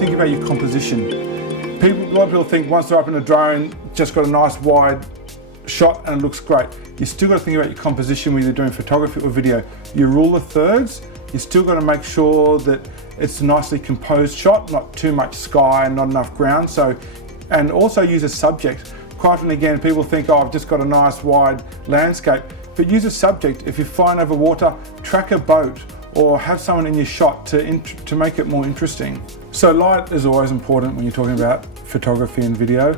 think about your composition. A lot of people think once they're up in a drone, just got a nice wide shot and it looks great. You still got to think about your composition when you're doing photography or video. Your rule of thirds, you still got to make sure that it's a nicely composed shot, not too much sky and not enough ground. And also use a subject. Quite often again, people think, oh, I've just got a nice wide landscape, but use a subject. If you're flying over water, track a boat or have someone in your shot to make it more interesting. So light is always important when you're talking about photography and video.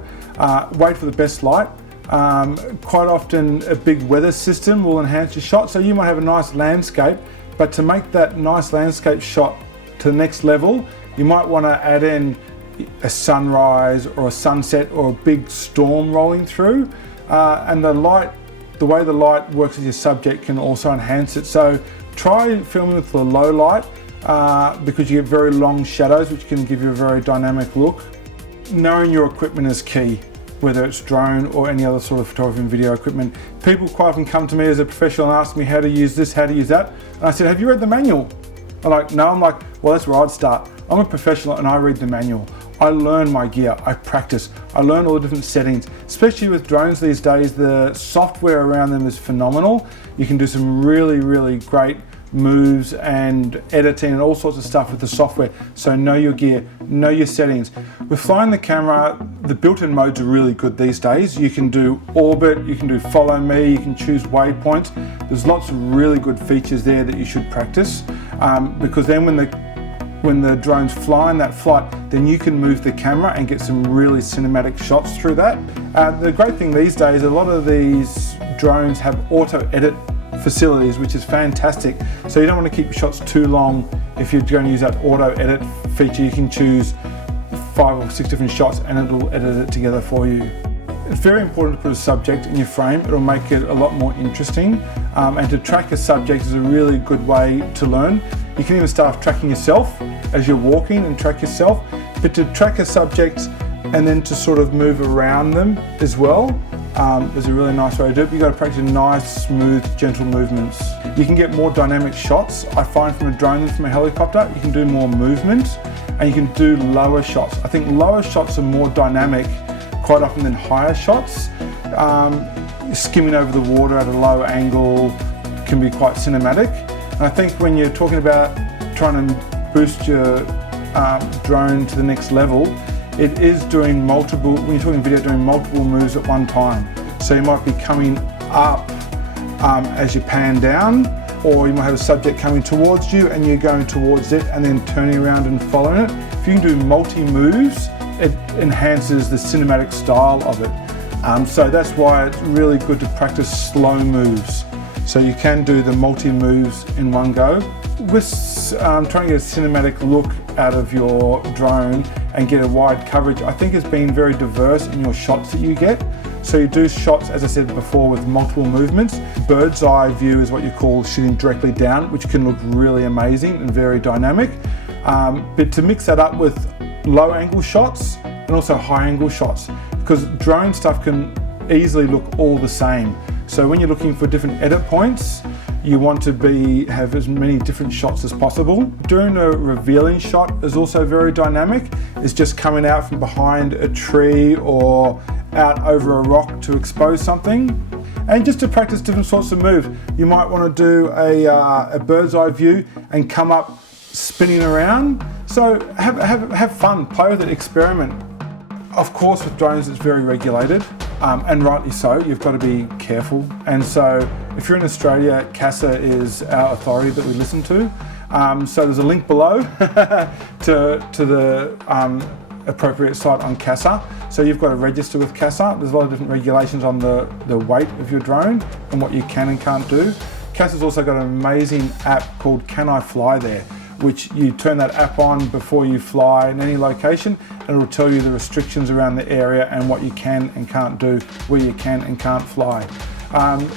Wait for the best light. Quite often a big weather system will enhance your shot. So you might have a nice landscape, but to make that nice landscape shot to the next level, you might want to add in a sunrise or a sunset or a big storm rolling through. And the way the light works with your subject can also enhance it. So try filming with the low light because you get very long shadows, which can give you a very dynamic look. Knowing your equipment is key, whether it's drone or any other sort of photography and video equipment. People quite often come to me as a professional and ask me how to use this, how to use that. And I said, have you read the manual? I'm like, no. I'm like, well, that's where I'd start. I'm a professional and I read the manual. I learn my gear, I practice, I learn all the different settings. Especially with drones these days, the software around them is phenomenal. You can do some really, really great moves and editing and all sorts of stuff with the software. So know your gear, know your settings. With flying the camera, the built-in modes are really good these days. You can do orbit, you can do follow me, you can choose waypoints. There's lots of really good features there that you should practice because then when the drone's flying that flight, then you can move the camera and get some really cinematic shots through that. The great thing these days, a lot of these drones have auto edit facilities, which is fantastic. So you don't want to keep your shots too long. If you're going to use that auto edit feature, you can choose 5 or 6 different shots and it'll edit it together for you. It's very important to put a subject in your frame. It'll make it a lot more interesting. And to track a subject is a really good way to learn. You can even start off tracking yourself as you're walking and track yourself, but to track a subject and then to sort of move around them as well is a really nice way to do it. You've got to practice nice, smooth, gentle movements. You can get more dynamic shots, I find, from a drone than from a helicopter. You can do more movement and you can do lower shots. I think lower shots are more dynamic quite often than higher shots. Skimming over the water at a low angle can be quite cinematic. And I think when you're talking about trying to boost your drone to the next level, it is doing multiple, when you're talking video, doing multiple moves at one time. So you might be coming up as you pan down, or you might have a subject coming towards you and you're going towards it and then turning around and following it. If you can do multi-moves, it enhances the cinematic style of it. So that's why it's really good to practice slow moves. So you can do the multi-moves in one go. With trying to get a cinematic look out of your drone and get a wide coverage, I think it's been very diverse in your shots that you get. So you do shots, as I said before, with multiple movements. Bird's eye view is what you call shooting directly down, which can look really amazing and very dynamic. But to mix that up with low angle shots and also high angle shots, because drone stuff can easily look all the same. So when you're looking for different edit points, you want to have as many different shots as possible. Doing a revealing shot is also very dynamic. It's just coming out from behind a tree or out over a rock to expose something. And just to practice different sorts of moves, you might want to do a bird's eye view and come up spinning around. So have fun, play with it, experiment. Of course, with drones, it's very regulated, and rightly so. You've got to be careful. And so if you're in Australia, CASA is our authority that we listen to. So there's a link below to the appropriate site on CASA. So you've got to register with CASA. There's a lot of different regulations on the weight of your drone and what you can and can't do. CASA's also got an amazing app called Can I Fly There, which you turn that app on before you fly in any location and it'll tell you the restrictions around the area and what you can and can't do, where you can and can't fly.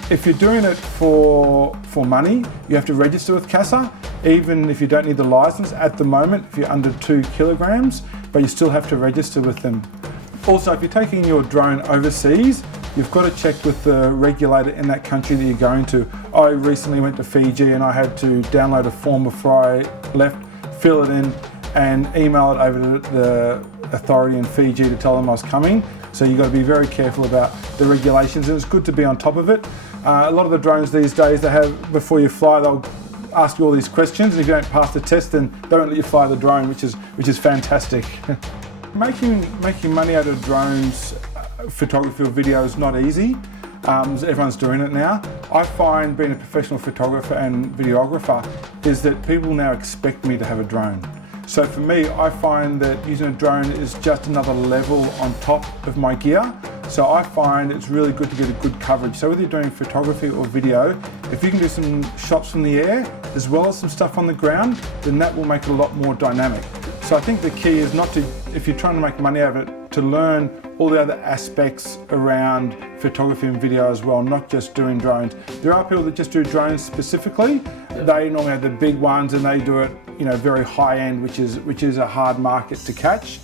If you're doing it for money, you have to register with CASA, even if you don't need the license at the moment, if you're under 2 kilograms, but you still have to register with them. Also, if you're taking your drone overseas, you've got to check with the regulator in that country that you're going to. I recently went to Fiji and I had to download a form before I left, fill it in, and email it over to the authority in Fiji to tell them I was coming. So you've got to be very careful about the regulations, and it's good to be on top of it. A lot of the drones these days, they have, before you fly, they'll ask you all these questions, and if you don't pass the test, then they won't let you fly the drone, which is fantastic. Making money out of drones, photography or video is not easy. Everyone's doing it now. I find being a professional photographer and videographer is that people now expect me to have a drone. So for me, I find that using a drone is just another level on top of my gear. So I find it's really good to get a good coverage. So whether you're doing photography or video, if you can do some shots from the air, as well as some stuff on the ground, then that will make it a lot more dynamic. So I think the key is not to, if you're trying to make money out of it, to learn all the other aspects around photography and video as well, not just doing drones. There are people that just do drones specifically. They normally have the big ones and they do it, very high end, which is a hard market to catch.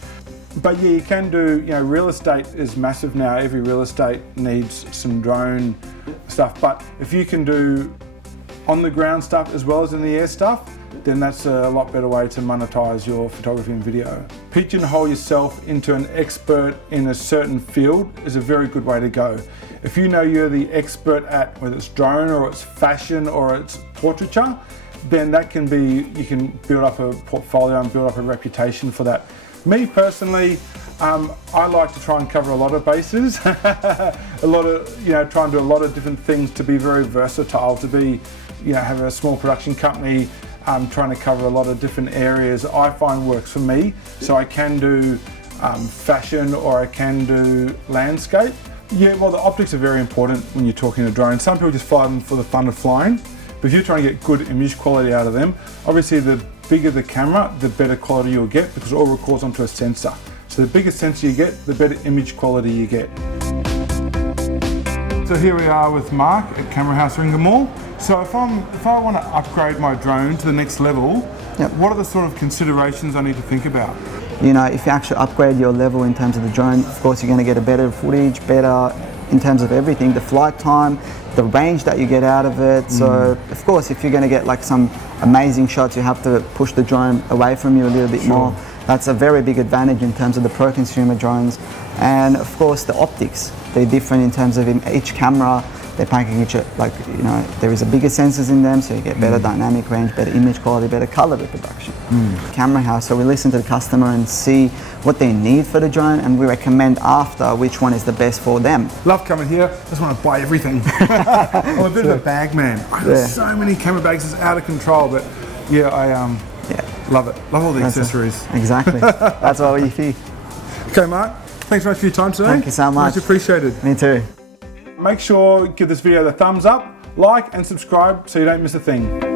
But yeah, you can do, real estate is massive now. Every real estate needs some drone stuff. But if you can do on the ground stuff as well as in the air stuff, then that's a lot better way to monetize your photography and video. Pigeonhole yourself into an expert in a certain field is a very good way to go. If you know you're the expert at whether it's drone or it's fashion or it's portraiture, then that can be, you can build up a portfolio and build up a reputation for that. Me personally, I like to try and cover a lot of bases, try and do a lot of different things to be very versatile, to be, have a small production company, trying to cover a lot of different areas I find works for me. So I can do fashion or I can do landscape. Yeah, well, the optics are very important when you're talking to drones. Some people just fly them for the fun of flying, but if you're trying to get good image quality out of them, obviously the bigger the camera, the better quality you'll get because it all records onto a sensor. So the bigger sensor you get, the better image quality you get. So here we are with Mark at Camera House Ringamore. So if I want to upgrade my drone to the next level, what are the sort of considerations I need to think about? If you actually upgrade your level in terms of the drone, of course you're going to get a better footage, better in terms of everything, the flight time, the range that you get out of it. So of course if you're going to get like some amazing shots, you have to push the drone away from you a little bit more. That's a very big advantage in terms of the pro consumer drones. And of course the optics, they're different in terms of in each camera. They're packaged like, there is a bigger sensors in them, so you get better dynamic range, better image quality, better color reproduction. Camera House, so we listen to the customer and see what they need for the drone, and we recommend after which one is the best for them. Love coming here, just want to buy everything. I'm a bit of a bag man. There's so many camera bags, it's out of control, but yeah, I love it. Love all the accessories. Exactly, that's what we feel. Okay, Mark, thanks very much for your time today. Thank you so much. Much appreciated. Me too. Make sure you give this video the thumbs up, like and subscribe so you don't miss a thing.